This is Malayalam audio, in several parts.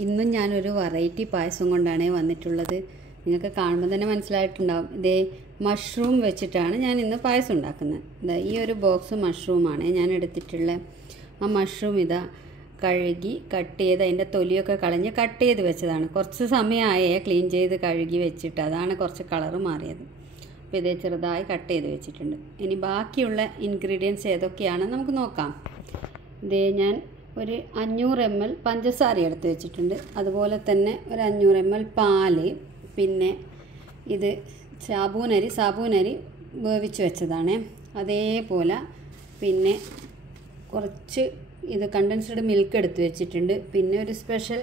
ഇന്നും ഞാനൊരു വെറൈറ്റി പായസം കൊണ്ടാണ് വന്നിട്ടുള്ളത്. നിങ്ങൾക്ക് കാണുമ്പോൾ തന്നെ മനസ്സിലായിട്ടുണ്ടാവും. ഇതേ മഷ്റൂം വെച്ചിട്ടാണ് ഞാൻ ഇന്ന് പായസം ഉണ്ടാക്കുന്നത്. ഈ ഒരു ബോക്സ് മഷ്റൂമാണ് ഞാൻ എടുത്തിട്ടുള്ളത്. ആ മഷ്റൂം കഴുകി കട്ട് ചെയ്ത് അതിൻ്റെ തൊലിയൊക്കെ കളഞ്ഞ് കട്ട് ചെയ്ത് വെച്ചതാണ്. കുറച്ച് സമയമായേ ക്ലീൻ ചെയ്ത് കഴുകി വെച്ചിട്ട്, അതാണ് കുറച്ച് കളറ് മാറിയത്. അപ്പോൾ ഇതേ ചെറുതായി കട്ട് ചെയ്ത് വെച്ചിട്ടുണ്ട്. ഇനി ബാക്കിയുള്ള ഇൻഗ്രീഡിയൻസ് ഏതൊക്കെയാണ് നമുക്ക് നോക്കാം. ഇതേ ഞാൻ ഒരു 500 ml പഞ്ചസാര എടുത്ത് വെച്ചിട്ടുണ്ട്. അതുപോലെ തന്നെ ഒരു 500 ml പാല്, പിന്നെ ഇത് സാബൂനരി വേവിച്ച് വെച്ചതാണ്. അതേപോലെ പിന്നെ കുറച്ച് കണ്ടൻസ്ഡ് മിൽക്ക് എടുത്ത് വെച്ചിട്ടുണ്ട്. പിന്നെ ഒരു സ്പെഷ്യൽ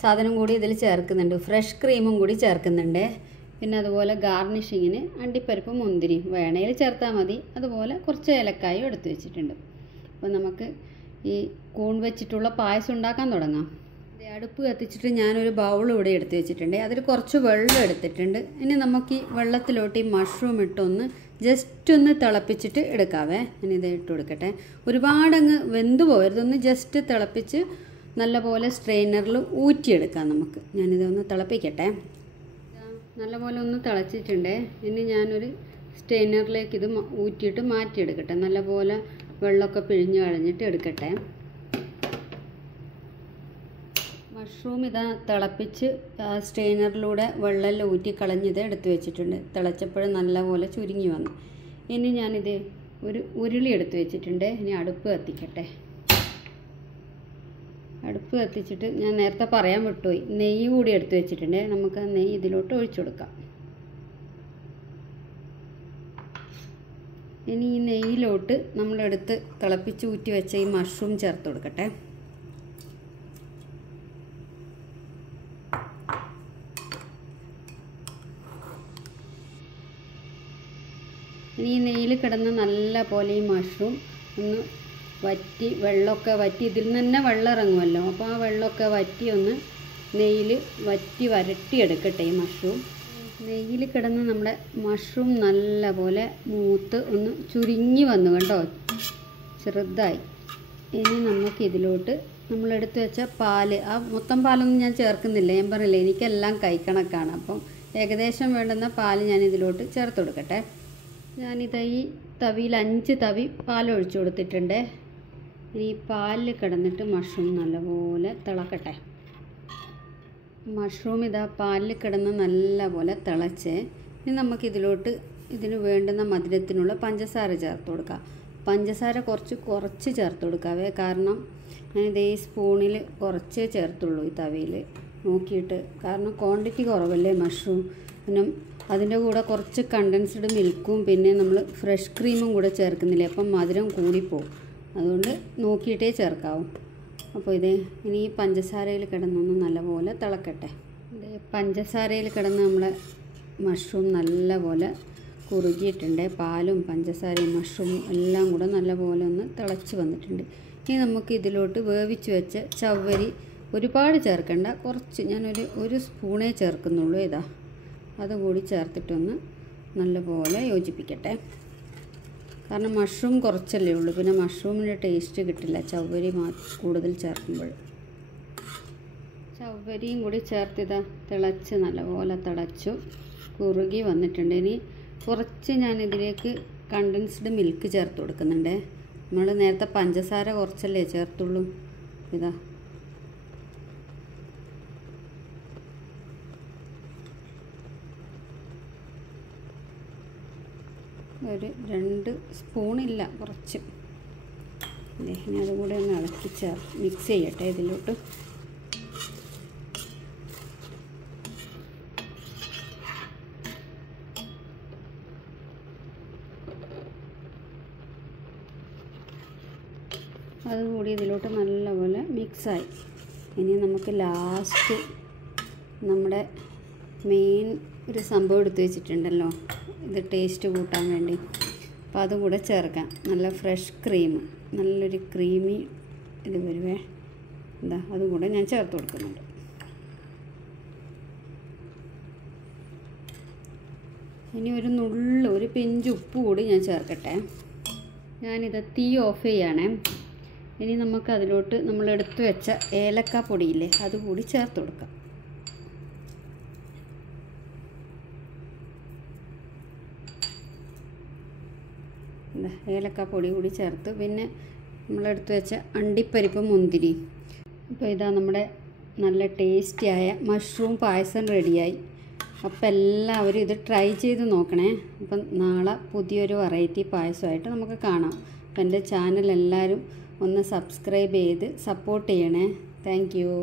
സാധനം കൂടി ഇതിൽ ചേർക്കുന്നുണ്ട്, ഫ്രഷ് ക്രീമും കൂടി ചേർക്കുന്നുണ്ട്. പിന്നെ അതുപോലെ ഗാർണിഷിങ്ങിന് അണ്ടിപ്പരിപ്പ് മുന്തിരിയും വേണേൽ ചേർത്താൽ മതി. അതുപോലെ കുറച്ച് ഏലക്കായും എടുത്ത് വെച്ചിട്ടുണ്ട്. അപ്പോൾ നമുക്ക് ഈ കൂൺ വെച്ചിട്ടുള്ള പായസം ഉണ്ടാക്കാൻ തുടങ്ങാം. അടുപ്പ് കത്തിച്ചിട്ട് ഞാനൊരു ബൗൾ ഇവിടെ എടുത്ത് വെച്ചിട്ടുണ്ട്. അതിൽ കുറച്ച് വെള്ളം എടുത്തിട്ടുണ്ട്. ഇനി നമുക്ക് ഈ വെള്ളത്തിലോട്ട് ഈ മഷ്റൂം ഇട്ടൊന്ന് ജസ്റ്റ് ഒന്ന് തിളപ്പിച്ചിട്ട് എടുക്കാവേ. ഇനി ഇത് ഇട്ട് കൊടുക്കട്ടെ. ഒരുപാടങ്ങ് വെന്ത് പോകരുത്, ഒന്ന് ജസ്റ്റ് തിളപ്പിച്ച് നല്ലപോലെ സ്ട്രെയിനറിൽ ഊറ്റിയെടുക്കാം നമുക്ക്. ഞാനിതൊന്ന് തിളപ്പിക്കട്ടെ. നല്ലപോലെ ഒന്ന് തിളച്ചിട്ടുണ്ട്. ഇനി ഞാനൊരു സ്ട്രെയിനറിലേക്ക് ഇത് ഊറ്റിയിട്ട് മാറ്റിയെടുക്കട്ടെ. നല്ലപോലെ വെള്ളമൊക്കെ പിഴിഞ്ഞ് കളഞ്ഞിട്ട് എടുക്കട്ടെ. മഷ്റൂം തിളപ്പിച്ച് സ്ട്രെയിനറിലൂടെ വെള്ളം ഊറ്റിക്കളഞ്ഞത് എടുത്ത് വെച്ചിട്ടുണ്ട്. തിളച്ചപ്പോൾ നല്ലപോലെ ചുരുങ്ങി വന്നു. ഇനി ഞാനിത് ഒരു ഉരുളി എടുത്ത് വെച്ചിട്ടുണ്ട്. ഇനി അടുപ്പ് കത്തിക്കട്ടെ. അടുപ്പ് കത്തിച്ചിട്ട് ഞാൻ നേരത്തെ പറയാൻ വിട്ടുപോയി, നെയ്യ് കൂടി എടുത്ത് വെച്ചിട്ടുണ്ട്. നമുക്ക് ആ നെയ്യ് ഇതിലോട്ട് ഒഴിച്ചു കൊടുക്കാം. ഇനി ഈ നെയ്യിലോട്ട് നമ്മളെടുത്ത് തിളപ്പിച്ച് ഊറ്റി വെച്ച ഈ മഷ്റൂം ചേർത്ത് കൊടുക്കട്ടെ. ഇനി ഈ നെയ്യിൽ കിടന്ന് നല്ല പോലെ ഈ മഷ്റൂം ഒന്ന് വറ്റി, വെള്ളമൊക്കെ വറ്റി, ഇതിൽ നിന്ന് തന്നെ വെള്ളം ഇറങ്ങുമല്ലോ. അപ്പോൾ ആ വെള്ളമൊക്കെ വറ്റി ഒന്ന് നെയ്യിൽ വരട്ടിയെടുക്കട്ടെ. ഈ മഷ്റൂം നെയ്യിൽ കിടന്ന് നമ്മുടെ മഷ്റൂം നല്ല പോലെ മൂത്ത് ഒന്ന് ചുരുങ്ങി വന്നു കണ്ടോ, ചെറുതായി. ഇനി നമുക്ക് ഇതിലോട്ട് നമ്മളെടുത്ത് വെച്ച പാല്, ആ മൊത്തം പാലൊന്നും ഞാൻ ചേർക്കുന്നില്ല, ഞാൻ പറഞ്ഞില്ലേ എനിക്കെല്ലാം കൈക്കണക്കാണ്. അപ്പം ഏകദേശം വേണ്ടുന്ന പാല് ഞാൻ ഇതിലോട്ട് ചേർത്ത് കൊടുക്കട്ടെ. ഞാനിത് ഈ തവിയിൽ 5 തവി പാലൊഴിച്ചു കൊടുത്തിട്ടുണ്ട്. ഇനി ഈ പാലിൽ കിടന്നിട്ട് മഷ്റൂം നല്ലപോലെ തിളക്കട്ടെ. മഷ്റൂം പാലിൽ കിടന്ന് നല്ലപോലെ തിളച്ച് ഇനി നമുക്കിതിലോട്ട് ഇതിന് വേണ്ടുന്ന മധുരത്തിനുള്ള പഞ്ചസാര ചേർത്ത് കൊടുക്കാം. പഞ്ചസാര കുറച്ച് ചേർത്ത് കൊടുക്കാവേ. കാരണം ഞാനിത് ഈ സ്പൂണിൽ കുറച്ചേ ചേർത്തുള്ളൂ ഈ തവിയിൽ നോക്കിയിട്ട്. കാരണം ക്വാണ്ടിറ്റി കുറവല്ലേ മഷ്റൂം. പിന്നെ അതിൻ്റെ കൂടെ കുറച്ച് കണ്ടൻസ്ഡ് മിൽക്കും പിന്നെ നമ്മൾ ഫ്രഷ് ക്രീമും കൂടെ ചേർക്കുന്നില്ലേ, അപ്പം മധുരം കൂടിപ്പോവും. അതുകൊണ്ട് നോക്കിയിട്ടേ ചേർക്കാവൂ. അപ്പോൾ ഇനി ഈ പഞ്ചസാരയിൽ കിടന്നൊന്ന് നല്ലപോലെ തിളക്കട്ടെ. പഞ്ചസാരയിൽ കിടന്ന് നമ്മളെ മഷ്റൂം നല്ലപോലെ കുറുകിയിട്ടുണ്ട്. പാലും പഞ്ചസാരയും മഷ്റൂമും എല്ലാം കൂടെ നല്ലപോലെ ഒന്ന് തിളച്ച് വന്നിട്ടുണ്ട്. ഇനി നമുക്ക് ഇതിലോട്ട് വേവിച്ച് വെച്ച ചവ്വരി ഒരുപാട് ചേർക്കണ്ട, കുറച്ച് ഞാനൊരു സ്പൂണേ ചേർക്കുന്നുള്ളൂ. അതുകൂടി ചേർത്തിട്ടൊന്ന് നല്ലപോലെ യോജിപ്പിക്കട്ടെ. കാരണം മഷ്റൂം കുറച്ചല്ലേ ഉള്ളൂ, പിന്നെ മഷ്റൂമിൻ്റെ ടേസ്റ്റ് കിട്ടില്ല ചവ്വരി കൂടുതൽ ചേർക്കുമ്പോൾ. ചവ്വരിയും കൂടി ചേർത്തിതാ തിളച്ച് നല്ലപോലെ തിളച്ചു കുറുകി വന്നിട്ടുണ്ട്. ഇനി കുറച്ച് ഞാനിതിലേക്ക് കണ്ടൻസ്ഡ് മിൽക്ക് ചേർത്ത് കൊടുക്കുന്നുണ്ട്. നമ്മൾ നേരത്തെ പഞ്ചസാര കുറച്ചല്ലേ ചേർത്തുള്ളൂ. ഒരു 2 സ്പൂണില്ല, കുറച്ച്. ഇനി അതുകൂടെ ഒന്ന് ഇളക്കി മിക്സ് ചെയ്യട്ടെ ഇതിലോട്ട്. അതുകൂടി ഇതിലോട്ട് നല്ലപോലെ മിക്സായി. ഇനി നമുക്ക് ലാസ്റ്റ് നമ്മുടെ മെയിൻ ഒരു സംഭവം എടുത്ത് വെച്ചിട്ടുണ്ടല്ലോ, ഇത് ടേസ്റ്റ് കൂട്ടാൻ വേണ്ടി. അപ്പോൾ അതും കൂടെ ചേർക്കാം. നല്ല ഫ്രഷ് ക്രീം, നല്ലൊരു ക്രീമി ഇത് വരുവേ. അതും കൂടെ ഞാൻ ചേർത്ത് കൊടുക്കുന്നുണ്ട്. ഇനി ഒരു പിഞ്ച് ഉപ്പ് കൂടി ഞാൻ ചേർക്കട്ടെ. ഞാനിത് തീ ഓഫ് ചെയ്യണേ. ഇനി നമുക്ക് അതിലോട്ട് നമ്മൾ എടുത്തു വെച്ച ഏലക്ക പൊടിയില്ലേ അതുകൂടി ചേർത്ത് കൊടുക്കാം. ഏലക്ക പൊടി കൂടി ചേർത്ത് പിന്നെ നമ്മളെടുത്ത് വെച്ച അണ്ടിപ്പരിപ്പ് മുന്തിരി. അപ്പോൾ ഇതാ നമ്മുടെ നല്ല ടേസ്റ്റിയായ മഷ്റൂം പായസം റെഡിയായി. അപ്പോൾ എല്ലാവരും ഇത് ട്രൈ ചെയ്ത് നോക്കണേ. അപ്പം നാളെ പുതിയൊരു വെറൈറ്റി പായസമായിട്ട് നമുക്ക് കാണാം. അപ്പം എൻ്റെ ചാനൽ എല്ലാവരും ഒന്ന് സബ്സ്ക്രൈബ് ചെയ്ത് സപ്പോർട്ട് ചെയ്യണേ. Thank you.